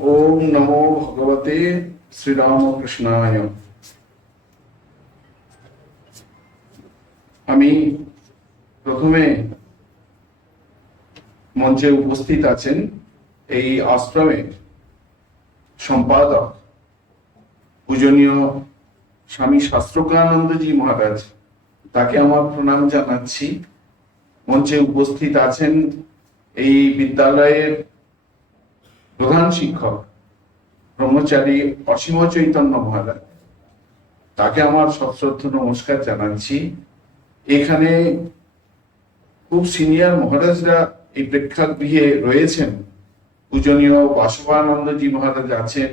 ওম নমো ভগবতে শ্রীরামকৃষ্ণায়। আমি প্রথমে মঞ্চে উপস্থিত আছেন এই আশ্রমের সম্পাদক পূজনীয় স্বামী শাস্ত্রজ্ঞানন্দজি মহারাজ, তাকে আমার প্রণাম জানাচ্ছি। মঞ্চে উপস্থিত আছেন এই বিদ্যালয়ের প্রধান শিক্ষক ব্রহ্মচারী অসীম চৈতন্য মহারাজ, তাকে আমার সশ্রদ্ধ নমস্কার জানাচ্ছি। এখানে খুব সিনিয়র মহারাজরা এই প্রেক্ষাগৃহে রয়েছেন। পূজনীয় বাসবানন্দজি মহারাজ আছেন,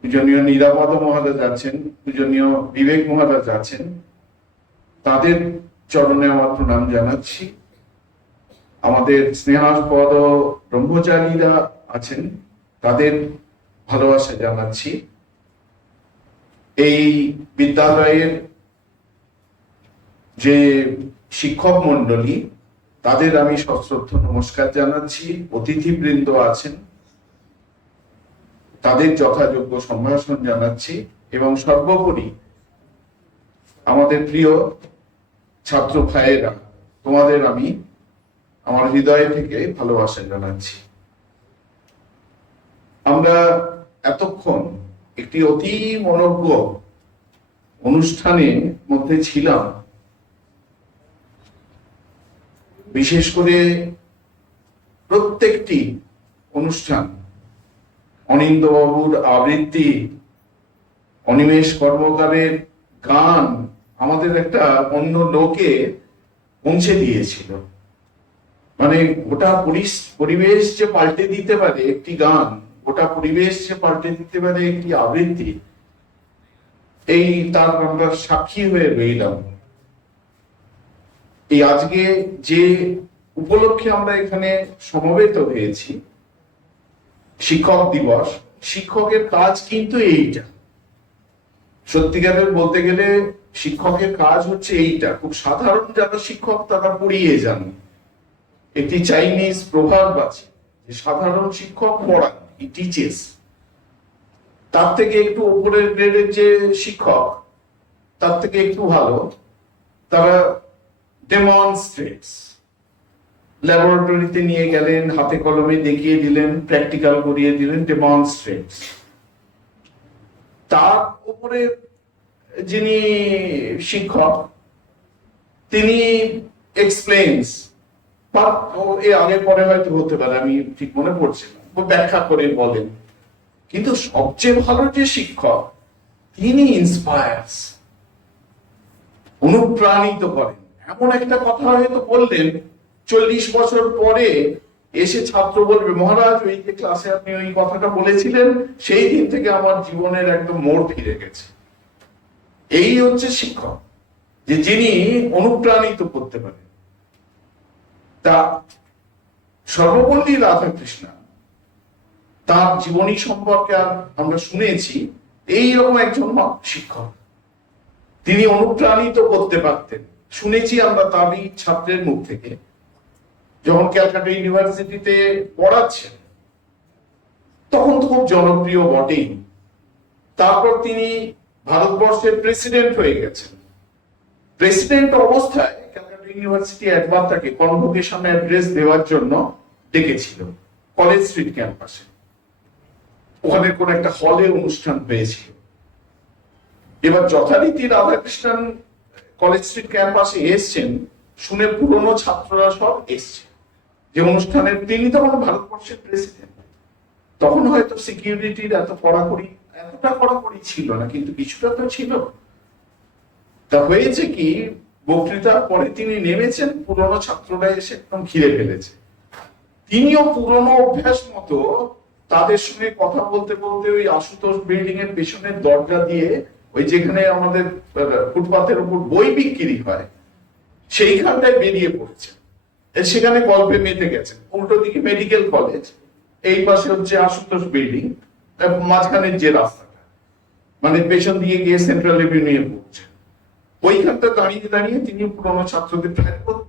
পূজনীয় নিরাপদ মহারাজ আছেন, পূজনীয় বিবেক মহারাজ আছেন। তাদের চরণে আমার প্রণাম জানাচ্ছি। আমাদের স্নেহাস্পদ ব্রহ্মচারীরা আছেন, তাদের ভালোবাসা জানাচ্ছি। এই বিদ্যালয়ের যে শিক্ষক মন্ডলী, তাদের আমি সশ্রদ্ধ নমস্কার জানাচ্ছি। অতিথিবৃন্দ আছেন, তাদের যথাযোগ্য সম্ভাষণ জানাচ্ছি। এবং সর্বোপরি আমাদের প্রিয় ছাত্র ভাইয়েরা, তোমাদের আমি আমার হৃদয় থেকে ভালোবাসা জানাচ্ছি। আমরা এতক্ষণ একটি অতি মনোজ্ঞ অনুষ্ঠানের মধ্যে ছিলাম। বিশেষ করে প্রত্যেকটি অনুষ্ঠান, অনিন্দ্যবাবুর আবৃত্তি, অনিমেষ কর্মকারের গান আমাদের একটা অন্য লোকে পৌঁছে দিয়েছিল। মানে গোটা পরিবেশ যে পাল্টে দিতে পারে একটি গান, গোটা পরিবেশ যে পাল্টে দিতে পারে একটি আবৃত্তি, এই তার আমরা সাক্ষী হয়ে রইলাম। এই আজকে যে উপলক্ষে আমরা এখানে সমবেত হয়েছি, শিক্ষক দিবস, শিক্ষকের কাজ কিন্তু এইটা। সত্যিকারের বলতে গেলে শিক্ষকের কাজ হচ্ছে এইটা। খুব সাধারণ যারা শিক্ষক তারা পড়িয়ে যান। একটি চাইনিজ প্রভাব আছে যে সাধারণ শিক্ষক পড়ান, হি টিচেস। তার থেকে একটু উপরের গ্রেডের যে শিক্ষক, তার থেকে একটু ভালো, তারা ডেমনস্ট্রেটস। ল্যাবরেটরিতে নিয়ে গেলেন, হাতে কলমে দেখিয়ে দিলেন, প্র্যাকটিক্যাল করিয়ে দিলেন, ডেমনস্ট্রেটস। তার উপরে যিনি শিক্ষক, তিনি এক্সপ্লেইনস, বা আগে পরে হয়তো হতে পারে, আমি ঠিক মনে পড়ছে না, ব্যাখ্যা করে বলেন। কিন্তু সবচেয়ে ভালো যে শিক্ষক, তিনি ইন্সপায়ার্স, অনুপ্রাণিত করেন। এমন একটা কথা হয়তো বললেন, 40 বছর পরে এসে ছাত্র বলবে, মহারাজ ওই যে ক্লাসে আপনি ওই কথাটা বলেছিলেন, সেই দিন থেকে আমার জীবনের একদম মোড় ফিরে গেছে। এই হচ্ছে শিক্ষক, যে যিনি অনুপ্রাণিত করতে পারেন। তা সর্বপল্লী রাধাকৃষ্ণ, তার জীবনী সম্পর্কে আমরা শুনেছি, এইরকম একজন শিক্ষক, তিনি অনুপ্রাণিত করতে পারতেন। শুনেছি আমরা তারই ছাত্রের মুখ থেকে, যখন ক্যালকাটা ইউনিভার্সিটিতে পড়াচ্ছেন, তখন তো খুব জনপ্রিয় বটেই। তারপর তিনি ভারতবর্ষের প্রেসিডেন্ট হয়ে গেছেন। প্রেসিডেন্ট অবস্থায় ক্যালকাটা ইউনিভার্সিটি একবার তাকে কনভোকেশন অ্যাড্রেস দেওয়ার জন্য ডেকেছিল কলেজ স্ট্রিট ক্যাম্পাসে। ওখানে কোন একটা হলে অনুষ্ঠান হয়েছিল। এবার যথারীতি রাধাকৃষ্ণন কলেজ স্ট্রিট ক্যাম্পাসে এসছেন শুনে পুরনো ছাত্ররা সব এসছে যে অনুষ্ঠানের। তিনি তখন ভারতবর্ষের প্রেসিডেন্ট। তখন হয়তো সিকিউরিটির এতটা কড়াকড়ি ছিল না, কিন্তু কিছুটা তো ছিল। তা হয়েছে কি, বক্তৃতার পরে তিনি নেমেছেন, পুরনো ছাত্ররা এসে একদম ঘিরে ফেলেছে। তিনিও পুরনো অভ্যাস মতো তাদের সঙ্গে কথা বলতে বলতে ওই আশুতোষ বিল্ডিং এর পেছনের দরজা দিয়ে, ওই যেখানে আমাদের ফুটপাতের উপর বই বিক্রি হয়, সেইখানটায় বেরিয়ে পড়েছে। সেখানে গল্পে মেতে গেছেন। উল্টো দিকে মেডিকেল কলেজ, এই পাশে হচ্ছে আশুতোষ বিল্ডিং, মাঝখানের যে রাস্তাটা, মানে পেছন দিয়ে গিয়ে সেন্ট্রাল এভিনিউ পড়ছে, ওইখানটা দাঁড়িয়ে দাঁড়িয়ে তিনি পুরনো ছাত্রদের,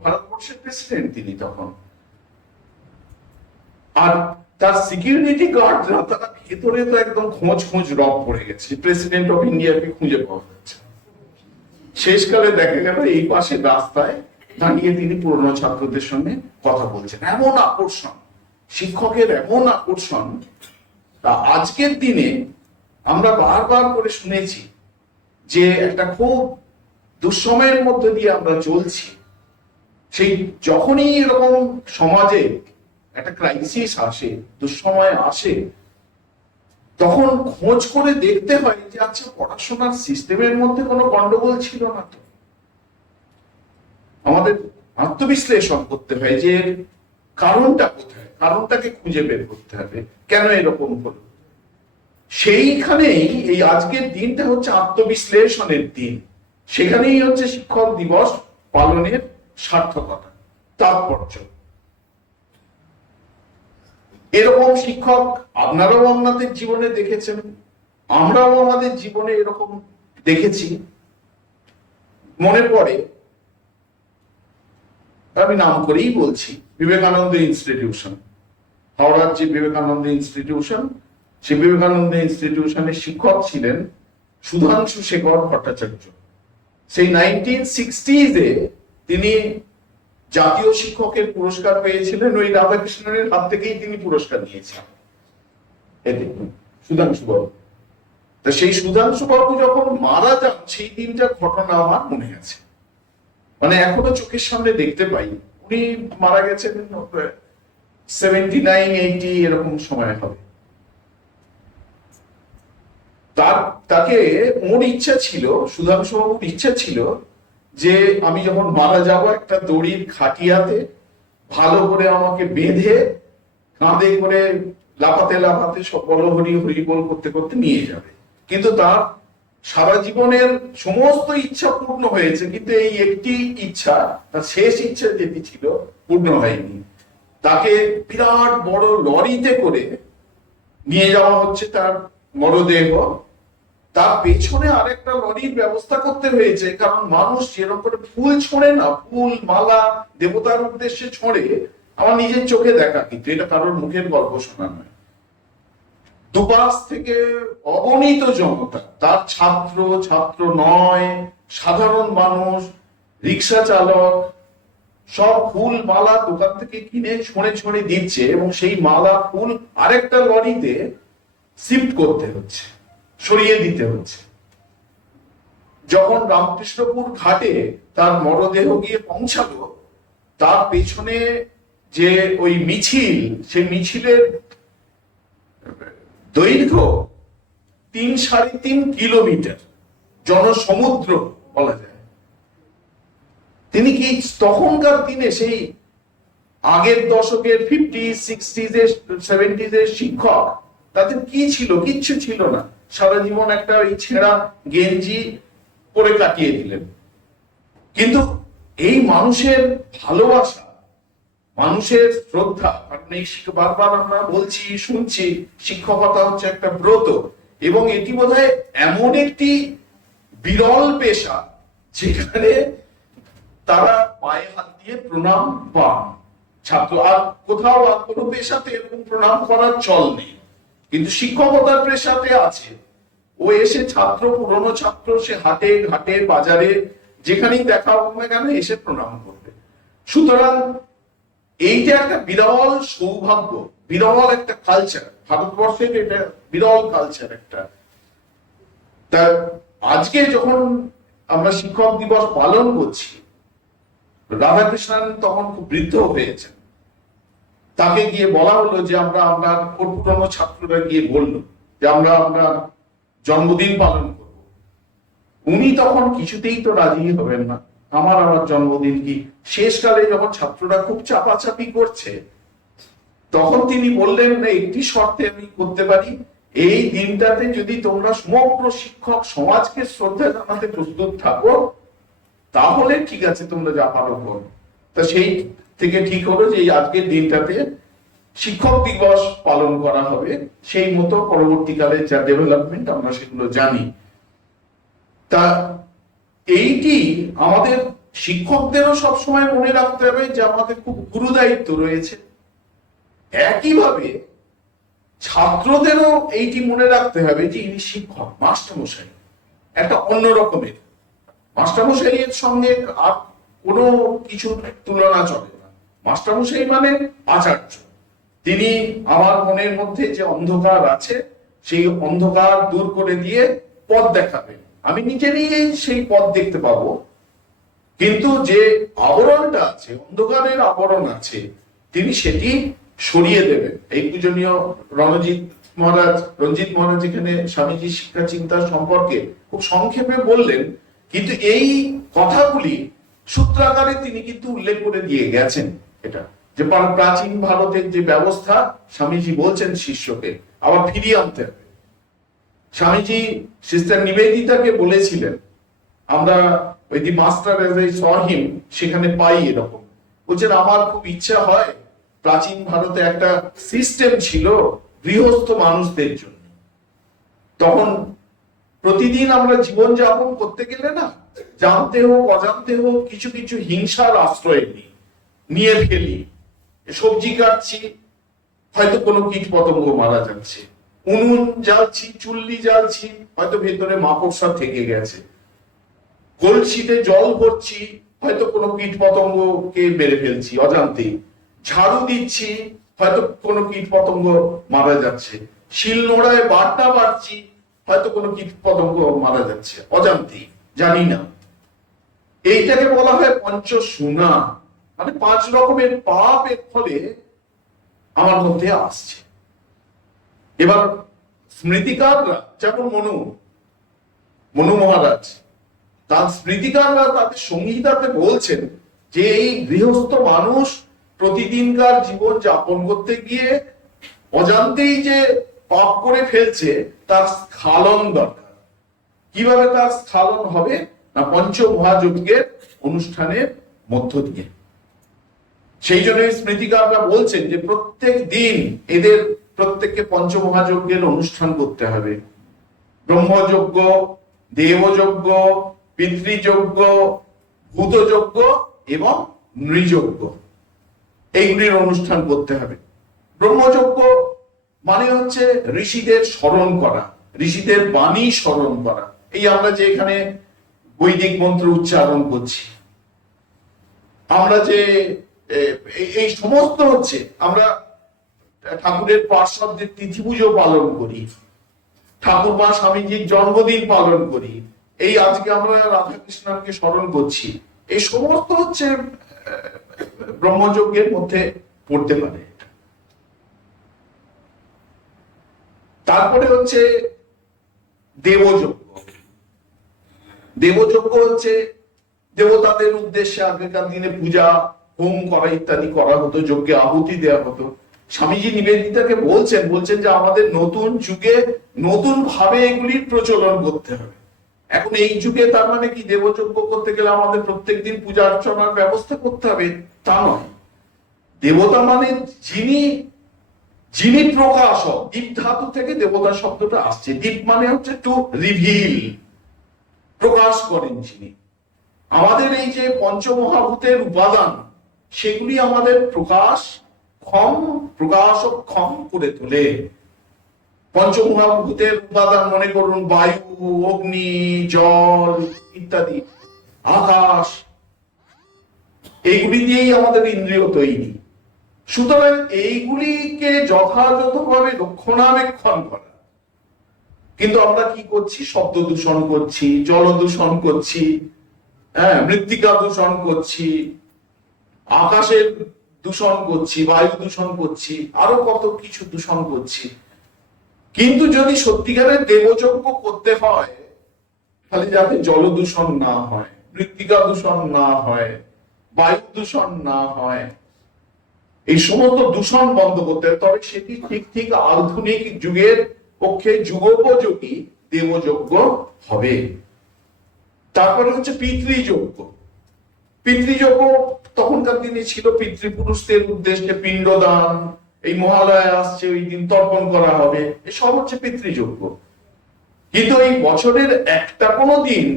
ভারতবর্ষের প্রেসিডেন্ট তিনি তখন। আর তার সিকিউরিটি গার্ডরা তারা ভেতরে তো একদম খোঁজ খোঁজ রব পড়ে গেছে, প্রেসিডেন্ট অফ ইন্ডিয়াকে খুঁজে পাওয়া যাচ্ছে। শেষকালে দেখা গেল এই পাশে রাস্তায় দাঁড়িয়ে তিনি পুরনো ছাত্রদের সঙ্গে কথা বলছেন। এমন আকর্ষণ, শিক্ষকের এমন আকর্ষণ। আজকের দিনে আমরা বারবার করে শুনেছি যে একটা খুব দুঃসময়ের মধ্যে দিয়ে আমরা চলছি। সেই যখনই এরকম সমাজে একটা ক্রাইসিস আসে, দুঃসময় আসে, তখন খোঁজ করে দেখতে হয় যে আচ্ছা পড়াশোনার সিস্টেমের মধ্যে কোনো গন্ডগোল ছিল না তো। আমাদের আত্মবিশ্লেষণ করতে হয় যে কারণটা কোথায়, কারণটাকে খুঁজে বের করতে হবে, কেন এরকম হলো। সেইখানেই এই আজকের দিনটা হচ্ছে আত্মবিশ্লেষণের দিন। সেখানেই হচ্ছে শিক্ষক দিবস পালনের সার্থকতা, তাৎপর্য। এরকম শিক্ষক আপনারাও আপনাদের জীবনে দেখেছেন, আমরাও আমাদের জীবনে এরকম দেখেছি। মনে পড়ে, আমি নাম করেই বলছি, বিবেকানন্দ ইনস্টিটিউশন, হাওড়ার যে বিবেকানন্দ ইনস্টিটিউশন, সেই বিবেকানন্দ ইনস্টিটিউশনের শিক্ষক ছিলেন সুধাংশু শেখর ভট্টাচার্য। সেই 1960s-এ তিনি জাতীয় শিক্ষকের পুরস্কার পেয়েছিলেন। ওই রাধাকৃষ্ণনের হাত থেকেই তিনি পুরস্কার নিয়েছেন, সুধাংশু বাবু। তা সেই সুধাংশু বাবু যখন মারা যান, সেই দিনটার ঘটনা আমার মনে আছে, মানে এখনো চোখের সামনে দেখতে পাই। উনি মারা গেছেন 79-80 এরকম সময় হবে। তাকে ওর ইচ্ছা ছিল, সুধাংশু বাবুর ইচ্ছা ছিল যে আমি যখন মারা যাব একটা দড়ির খাটিয়াতে ভালো করে আমাকে বেঁধে কাঁধে করে লাফাতে লাফাতে সব বলো হরি হরি বল করতে করতে নিয়ে যাবে। কিন্তু তার সারা জীবনের সমস্ত ইচ্ছা পূর্ণ হয়েছে, কিন্তু এই একটি ইচ্ছা, তার শেষ ইচ্ছা যেটি ছিল, পূর্ণ হয়নি। তাকে বিরাট বড় লরিতে করে নিয়ে যাওয়া হচ্ছে তার মরদেহ। তার পেছনে আরেকটা লরির ব্যবস্থা করতে হয়েছে, কারণ মানুষ যেরকম করে ফুল ছোঁড়ে না, ফুল মালা দেবতার উদ্দেশ্যে ছোঁড়ে, আমার নিজের চোখে দেখা, কিন্তু এটা কারোর মুখের গল্প শোনা নয়। দুপাশ থেকে অগণিত জনতা, তার ছাত্র ছাত্র নয়, সাধারণ মানুষ, রিক্সা চালক, সব ফুল মালা দোকান থেকে কিনে ছড়ে ছড়ে দিচ্ছে, এবং সেই মালা ফুল আরেকটা লরিতে শিফট করতে হচ্ছে, সরিয়ে দিতে হচ্ছে। যখন রামকৃষ্ণপুর ঘাটে তার মরদেহ গিয়ে পৌঁছালো, তার পেছনে যে ওই মিছিল, সেই মিছিলের দৈর্ঘ্য 3-3.5 কিলোমিটার, জনসমুদ্র বলা যায়। তিনি কি তখনকার দিনে সেই আগের দশকের 50s, 60s, 70s শিক্ষক, তাদের কি ছিল? কিচ্ছু ছিল না। সারা জীবন একটা ওই ছেঁড়া গেঞ্জি পরে কাটিয়ে দিলেন। কিন্তু এই মানুষের ভালোবাসা, মানুষের শ্রদ্ধা, কারণ এই বারবার আমরা বলছি, শুনছি, শিক্ষকতা হচ্ছে একটা ব্রত, এবং এটি বোধহয় এমন একটি বিরল পেশা যেখানে তারা পায়ে হাত দিয়ে প্রণাম পান ছাত্র। আর কোথাও আর কোনো পেশাতে এরকম প্রণাম করার চল নেই, কিন্তু শিক্ষকতার পেশাতে আছে। ও এসে ছাত্র, পুরনো ছাত্র, সে হাটে ঘাটে বাজারে যেখানেই দেখা হোক না কেন এসে প্রণাম করবে। সুতরাং এইটা একটা বিরল সৌভাগ্য, বিরল একটা কালচার, ভারতবর্ষের এটা বিরল কালচার একটা। তা আজকে যখন আমরা শিক্ষক দিবস পালন করছি, রাধাকৃষ্ণন তখন খুব বৃদ্ধ হয়েছেন। তাকে গিয়ে বলা হলো যে আপনার পুরনো ছাত্ররা গিয়ে বললো যে আমরা আপনার জন্মদিন পালন করব। উনি তখন কিছুতেই তো রাজি হবেন না, আমার জন্মদিন কি। শেষকালে যখন ছাত্ররা খুব চাপাচাপি করছে, তখন তিনি বললেন না, একটি শর্তে আমি করতে পারি, এই দিনটাতে যদি তোমরা সমগ্র শিক্ষক সমাজকে শ্রদ্ধা জানাতে প্রস্তুত থাকো, তাহলে ঠিক আছে, তোমরা যা পারো করো। তা সেই থেকে ঠিক হলো যে আজকের দিনটাতে শিক্ষক দিবস পালন করা হবে। সেই মতো পরবর্তীকালে যা ডেভেলপমেন্ট আমরা সেগুলো জানি। তা এইটি আমাদের শিক্ষকদেরও সবসময় মনে রাখতে হবে যে আমাদের খুব গুরুদায়িত্ব রয়েছে। একইভাবে ছাত্রদেরও এইটি মনে রাখতে হবে যে ইনি শিক্ষক, মাস্টারমশাই, একটা অন্য রকমের। মাস্টারমশাইয়ের সঙ্গে আর কোনো কিছু তুলনা চলে না। মাস্টারমশাই মানে আচার্য। তিনি আমার মনের মধ্যে যে অন্ধকার আছে সেই অন্ধকার দূর করে দিয়ে পথ দেখাবেন। আমি নিজেরই সেই পথ দেখতে পাবো, কিন্তু যে আবরণটা আছে, অন্ধকারের আবরণ আছে, তিনি সেটি সরিয়ে দেবেন। এই পূজনীয় রঞ্জিত মহারাজ এখানে স্বামীজির শিক্ষা চিন্তা সম্পর্কে খুব সংক্ষেপে বললেন, কিন্তু এই কথাগুলি সূত্রাকারে তিনি কিন্তু উল্লেখ করে দিয়ে গেছেন। এটা যে প্রাচীন ভারতের যে ব্যবস্থা, স্বামীজি বলছেন শিষ্যকে আবার ফিরিয়ে আনতে হবে। স্বামীজি সিস্টার নিবেদিতাকে বলেছিলেন, আমরা ওই the master as I saw him সেখানে পাই এরকম। বলছেন আমার খুব ইচ্ছা হয়, প্রাচীন ভারতে একটা সিস্টেম ছিল গৃহস্থ মানুষদের জন্য। তখন প্রতিদিন আমরা জীবন যাপন করতে গেলে না, জানতে হোক অজান্তে হোক কিছু কিছু হিংসার আশ্রয় নিয়ে ফেলি। সবজি কাটছি, হয়তো কোনো কীট পতঙ্গ মারা যাচ্ছে। উনুন জ্বালছি, চুল্লি জ্বালছি, হয়তো ভেতরে মাকড়সা থেকে গেছে। কলসিতে জল ভরছি, হয়তো কোনো কীট পতঙ্গকে মেরে ফেলছি অজান্তেই। ঝাড়ু দিচ্ছি, হয়তো কোনো কীট পতঙ্গ মারা যাচ্ছে। শিল নোড়ায় বাটনা বাড়ছি, হয়তো কোনো কীট পতঙ্গ মারা যাচ্ছে অজান্তেই, জানি না। এইটাকে বলা হয় পঞ্চসুনা, মানে 5 রকমের পাপ এর ফলে আমার মধ্যে আসছে। এবার স্মৃতিকাররা, যেমন মনু মহারাজ, তার স্মৃতিকাররা তাদের সংহিতাতে বলছেন যে এই গৃহস্থ মানুষ প্রতিদিনকার জীবন যাপন করতে গিয়ে অজান্তেই যে পাপ করে ফেলছে, তার স্খালন দরকার। কিভাবে তার স্খালন হবে? না, পঞ্চ মহাযজ্ঞের অনুষ্ঠানের মধ্য দিয়ে। সেই জন্য স্মৃতিকাররা বলছেন যে প্রত্যেক দিন এদের প্রত্যেককে পঞ্চমহাযজ্ঞের অনুষ্ঠান করতে হবে। ব্রহ্মযজ্ঞ, দেবযজ্ঞ, পিতৃযজ্ঞ, ভূতযজ্ঞ এবং নৃযজ্ঞ, এইগুলির অনুষ্ঠান করতে হবে। ব্রহ্মযজ্ঞ মানে হচ্ছে ঋষিদের স্মরণ করা, ঋষিদের বাণী স্মরণ করা। এই আমরা যে এখানে বৈদিক মন্ত্র উচ্চারণ করছি, আমরা যে এই সমস্ত হচ্ছে, আমরা ঠাকুরের পার্শ্বদের তিথি পুজো পালন করি, ঠাকুরমা স্বামীজির জন্মদিন পালন করি, এই আজকে আমরা রাধা কৃষ্ণকে স্মরণ করছি, এই সমস্ত হচ্ছে ব্রহ্মযজ্ঞের মধ্যে পড়তে পারে। তারপরে হচ্ছে দেবযজ্ঞ। দেবযজ্ঞ হচ্ছে দেবতাদের উদ্দেশ্যে আগেকার দিনে পূজা, হোম করা ইত্যাদি করা হতো, যজ্ঞে আহুতি দেওয়া হতো। স্বামীজি নিবেদিতাকে বলছেন যে আমাদের নতুন যুগে নতুন ভাবে এগুলির প্রচলন করতে হবে। এখন এই যুগে তার মানে কি দেবযজ্ঞ করতে গেলে আমাদের প্রত্যেকদিন পূজা অর্চনার ব্যবস্থা করতে হবে, তা নয়। দেবতা মানে যিনি প্রকাশক, দীপ ধাতু থেকে দেবতা শব্দটা আসছে। দীপ মানে হচ্ছে টু রিভিল, প্রকাশ করেন যিনি। আমাদের এই যে পঞ্চমহাভূতের উপাদান, সেগুলি আমাদের প্রকাশক্ষম করে তোলে। পঞ্চমহাভূতের উপাদান মনে করুন বায়ু, অগ্নি, জল ইত্যাদি, আকাশ, এইগুলি দিয়েই আমাদের ইন্দ্রিয় তৈরি। সুতরাং এইগুলিকে যথাযথভাবে রক্ষণাবেক্ষণ করা। কিন্তু আমরা কি করছি? শব্দ দূষণ করছি, জল দূষণ করছি, মৃত্তিকা দূষণ করছি, আকাশের দূষণ করছি, বায়ু দূষণ করছি, আরো কত কিছু দূষণ করছি। কিন্তু যদি সত্যিকারের দেবযজ্ঞ করতে হয়, তাহলে যাতে জল দূষণ না হয়, মৃত্তিকা দূষণ না হয়, বায়ু দূষণ না হয়, এই সমস্ত দূষণ বন্ধ করতে হবে, তবে সেটি ঠিক আধুনিক যুগের পক্ষে যুগোপযোগী দেবযজ্ঞ হবে। তারপরে হচ্ছে পিতৃযজ্ঞ। পিতৃযজ্ঞ তখনকার দিনে ছিল পিতৃপুরুষদের উদ্দেশ্যে পিণ্ডদান, এই মহালয়া আসছে ওই দিন তর্পণ করা হবে, এসব হচ্ছে পিতৃযজ্ঞ। কিন্তু এই বছরের একটা কোনো দিন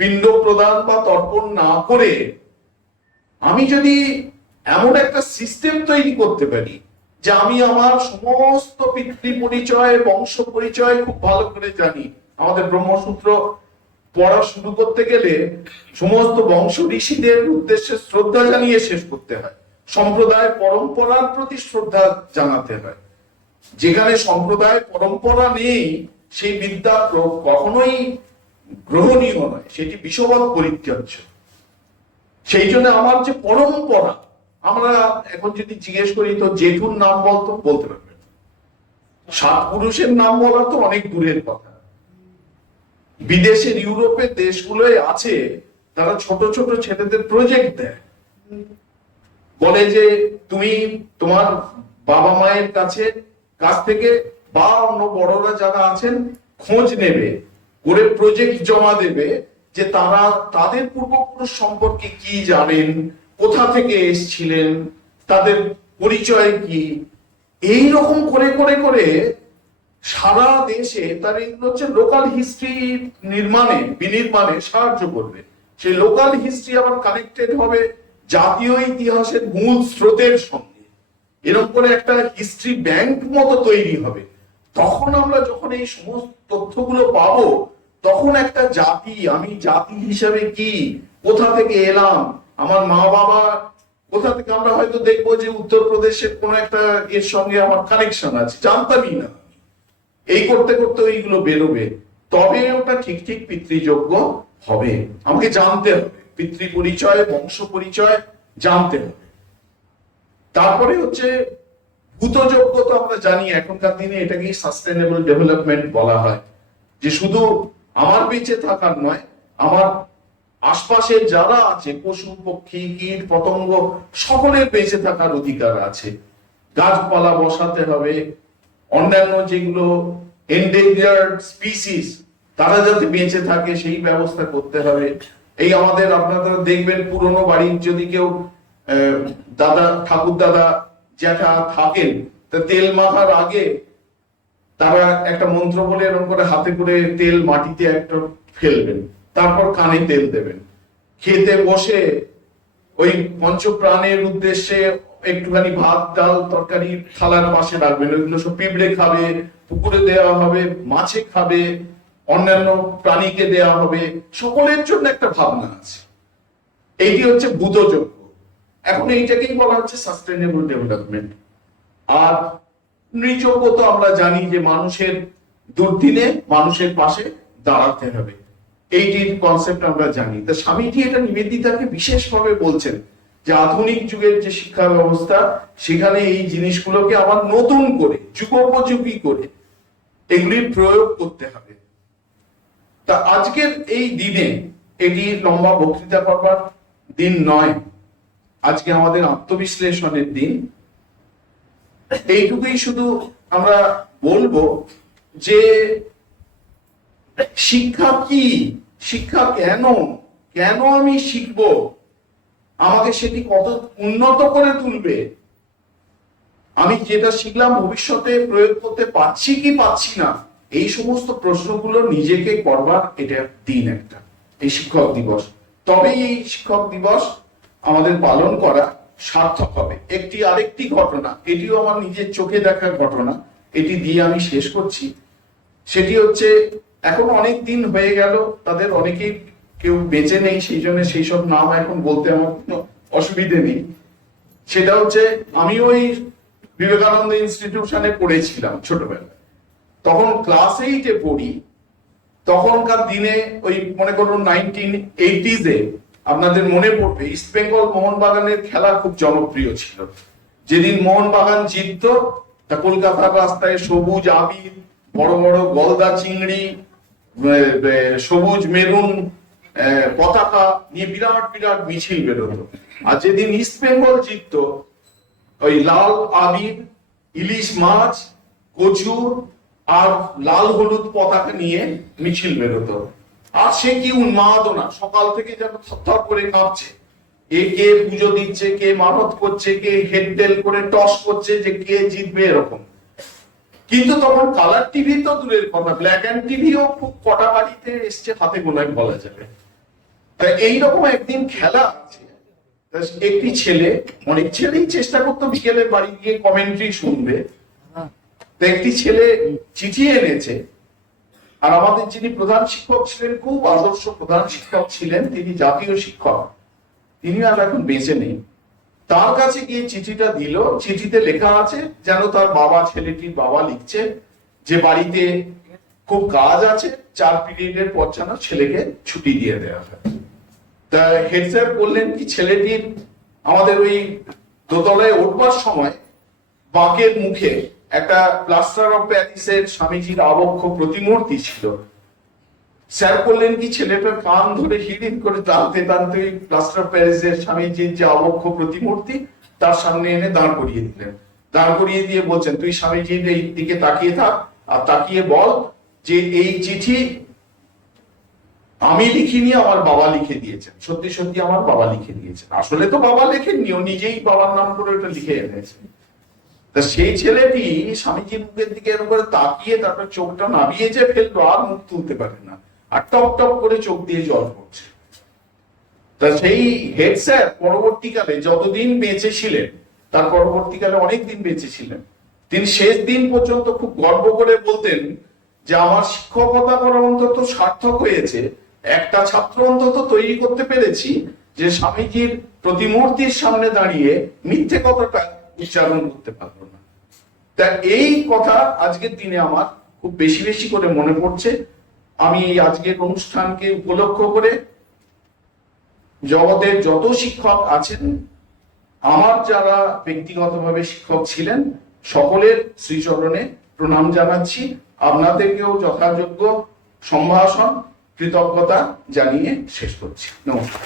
পিণ্ড প্রদান বা তর্পণ না করে আমি যদি এমন একটা সিস্টেম তৈরি করতে পারি যে আমি আমার সমস্ত পিতৃ পরিচয় বংশ পরিচয় খুব ভালো করে জানি। আমাদের ব্রহ্মসূত্র পড়া শুরু করতে গেলে সমস্ত বংশ ঋষিদের উদ্দেশ্যে শ্রদ্ধা জানিয়ে শেষ করতে হয়, সম্প্রদায় পরম্পরার প্রতি শ্রদ্ধা জানাতে হয়। যেখানে সম্প্রদায় পরম্পরা নেই সেই বিদ্যা কখনোই গ্রহণীয় নয়, সেটি বিষবৎ পরিত্যাজ্য। সেই জন্য আমার যে পরম্পরা, আমরা এখন যদি জিজ্ঞেস করি তো জেঠুর নাম বলতো, বলতে পারবেন। সাত পুরুষের নাম বলা তো অনেক দূরের কথা। বিদেশের ইউরোপের দেশগুলোয় আছে, তারা ছোট ছোট ছেলেদের প্রজেক্ট দেয়, বলে যে তুমি তোমার বাবা মায়ের কাছ থেকে বা অন্য বড়রা যারা আছেন খোঁজ নেবে, করে প্রজেক্ট জমা দেবে যে তারা তাদের পূর্বপুরুষ সম্পর্কে কি জানেন, কোথা থেকে এসেছিলেন, তাদের পরিচয় কি। এই রকম করে করে করে সারা দেশে তার এগুলো হচ্ছে লোকাল হিস্ট্রি বিনির্মাণে সাহায্য করবে। সেই লোকাল হিস্ট্রি আবার কানেক্টেড হবে জাতীয় ইতিহাসের মূল স্রোতের সঙ্গে। এরকম করে একটা হিস্ট্রি ব্যাংক মতো তৈরি হবে। তখন আমরা যখন এই সমস্ত তথ্যগুলো পাবো, তখন একটা জাতি, আমি জাতি হিসাবে কি, কোথা থেকে এলাম, আমার মা বাবা কোথা থেকে, আমরা হয়তো দেখবো যে উত্তরপ্রদেশের কোন একটা এর সঙ্গে আমার কানেকশন আছে, জানতামই না। এই করতে করতে ওইগুলো বেরোবে, তবে ওটা ঠিক ঠিক পিতৃযোগ্য হবে। আমাকে জানতে হবে, পিতৃ পরিচয় বংশ পরিচয় জানতে হবে। তারপরে হচ্ছে ভূতযোগ্য, তো আমরা জানি এখনকার দিনে এটাকেই সাস্টেনেবল ডেভেলপমেন্ট বলা হয়, যে শুধু আমার বেঁচে থাকার নয়, আমার আশপাশে যারা আছে পশু পক্ষী কীট পতঙ্গ সকলের বেঁচে থাকার অধিকার আছে। গাছপালা বসাতে হবে, অন্যান্য যেগুলো এন্ডেঞ্জার্ড স্পিসিস তারা যাতে বেঁচে থাকে সেই ব্যবস্থা করতে হবে। এই আমাদের আপনারা দেখবেন পুরনো বাড়ির যদি কেউ দাদা ঠাকুর দাদা জ্যাঠা থাকেন, তা তেল মাখার আগে তারা একটা মন্ত্র বলে এরকম করে হাতে করে তেল মাটিতে একটা ফেলবেন, তারপর কানে তেল দেবেন। খেতে বসে ওই পঞ্চপ্রাণের উদ্দেশ্যে একটুখানি ভাত ডাল তরকারি থালার পাশে রাখবেন, ওইগুলো সব পিঁপড়ে খাবে, পুকুরে দেওয়া হবে, মাছে খাবে, অন্যান্য প্রাণীকে দেওয়া হবে, সকলের জন্য একটা ভাবনা আছে। এইটি হচ্ছে ভূতযোগ্য। এখন এইটাকেই বলা হচ্ছে সাস্টেনেবল ডেভেলপমেন্ট। আর নৃযোগ্য তো আমরা জানি যে মানুষের দুর্দিনে মানুষের পাশে দাঁড়াতে হবে, এইটির কনসেপ্ট আমরা জানি। তা স্বামীজি এটা নিবেদিতাকে বিশেষভাবে বলছেন যে আধুনিক যুগের যে শিক্ষা ব্যবস্থা, সেখানে এই জিনিসগুলোকে আবার নতুন করে যুগোপযোগী করে এগুলির প্রয়োগ করতে হবে। তা আজকের এই দিনে এটি লম্বা বক্তৃতা করবার দিন নয়, আজকে আমাদের আত্মবিশ্লেষণের দিন। এইটুকুই শুধু আমরা বলবো যে শিক্ষা কি, শিক্ষা কেন, কেন আমি শিখবো, আমাকে সেটি কত উন্নত করে তুলবে, আমি যেটা শিখলাম ভবিষ্যতে প্রয়োগ করতে পারছি কি পাচ্ছি না, এই সমস্ত প্রশ্নগুলো নিজেকে করবার এটা দিন একটা, এই শিক্ষক দিবস। তবেই এই শিক্ষক দিবস আমাদের পালন করা সার্থক হবে। আরেকটি ঘটনা, এটিও আমার নিজের চোখে দেখার ঘটনা, এটি দিয়ে আমি শেষ করছি। সেটি হচ্ছে, এখন অনেক দিন হয়ে গেল, তাদের অনেকেই কেউ বেঁচে নেই, সেই জন্য সেই সব নাম এখন বলতে আমার কোনো অসুবিধে নেই। সেটা হচ্ছে, আমি ওই বিবেকানন্দ ইনস্টিটিউশনে পড়েছিলাম ছোটবেলায়, তখন ক্লাস 8-এ পড়ি। তখনকার দিনে ওই মনে করুন 1980s-এ আপনাদের মনে পড়বে ইস্ট বেঙ্গল মোহনবাগানের খেলা খুব জনপ্রিয় ছিল। যেদিন মোহনবাগান জিততো, তা কলকাতার রাস্তায় সবুজ আবির, বড় বড় গলদা চিংড়ি, সবুজ মেরুন পতাকা নিয়ে বিরাট বিরাট মিছিল বেরোতো। আর যেদিন ইস্ট বেঙ্গল জিততো, ওই লাল আবির, ইলিশ মাছ, কচু আর লাল হলুদ পতাকা নিয়ে মিছিল বেরোতো। আর সে কি উন্মাদনা, সকাল থেকে যেন থরথর করে কাঁপছে, কে পুজো দিচ্ছে, কে মানত করছে, কে হেডটেল করে টস করছে যে কে জিতবে, এরকম। কিন্তু তখন কালার টিভি তো দূরের কথা, ব্ল্যাক অ্যান্ড টিভিও খুব কটা বাড়িতে এসছে হাতে গোনায় বলা যাবে। তাই এইরকম একদিন খেলা আছে, একটি ছেলে, অনেক ছেলেই চেষ্টা করতো বিকেলে বাড়ি গিয়ে কমেন্ট্রি শুনবে, তো একটি ছেলে চিঠি এনেছে। আর আমাদের যিনি প্রধান শিক্ষক ছিলেন, খুব আদর্শ প্রধান শিক্ষক ছিলেন, তিনি জাতীয় শিক্ষক, তিনি আর এখন বেঁচে নেই। তার কাছে গিয়ে চিঠিটা দিল। চিঠিতে লেখা আছে, যেন তার বাবা, ছেলেটির বাবা লিখছে যে বাড়িতে খুব কাজ আছে, 4 পিরিয়ডের পর যেন ছেলেকে ছুটি দিয়ে দেওয়া হয়। তা হেড স্যার বললেন কি, ছেলেটির আমাদের ওই দোতলায় উঠবার সময় বাঁকের মুখে একটা প্লাস্টার অফ প্যারিসের স্বামীজির আবক্ষ প্রতিমূর্তি ছিল। স্যার বললেন কি, ছেলেটার কান ধরে হিড়িন করে টানতে টানতে ওই প্লাস্টার অফ প্যারিসের স্বামীজির যে আবক্ষ প্রতিমূর্তি তার সামনে এনে দাঁড় করিয়ে দিলেন। দাঁড় করিয়ে দিয়ে বলছেন, তুই স্বামীজির এই দিকে তাকিয়ে থাক, আর তাকিয়ে বল যে এই চিঠি আমি লিখিনি, আমার বাবা লিখে দিয়েছেন। সত্যি সত্যি আমার বাবা লিখে দিয়েছেন। আসলে তো বাবা লেখেননি, ও নিজেই বাবার নাম করে ওটা লিখে এনেছে। তা সেই ছেলেটি স্বামীজির মুখের দিকে এরকম করে তাকিয়ে তারপর চোখটা নামিয়ে যে ফেললো, আর মুখ তুলতে পারে না, আর টপ টপ করে চোখ দিয়ে জল পড়ছে। তা সেই হেড স্যার পরবর্তীকালে যতদিন বেঁচে ছিলেন, তার পরবর্তীকালে অনেক দিন বেঁচে ছিলেন, তিনি শেষ দিন পর্যন্ত খুব গর্ব করে বলতেন যে আমার শিক্ষকতা করা অন্তত সার্থক হয়েছে, একটা ছাত্র অন্তত তৈরি করতে পেরেছি যে স্বামীজির প্রতিমূর্তির সামনে দাঁড়িয়ে মিথ্যে কথাটা উচ্চারণ করতে পারলো না। তা এই কথা আজকের দিনে আমার খুব বেশি বেশি করে মনে পড়ছে। আমি এই আজকের অনুষ্ঠানকে উপলক্ষ করে জগতের যত শিক্ষক আছেন, আমার যারা ব্যক্তিগতভাবে শিক্ষক ছিলেন, সকলের শ্রীচরণে প্রণাম জানাচ্ছি। আপনাদেরকেও যথাযোগ্য সম্ভাষণ, কৃতজ্ঞতা জানিয়ে শেষ করছি। নমস্কার।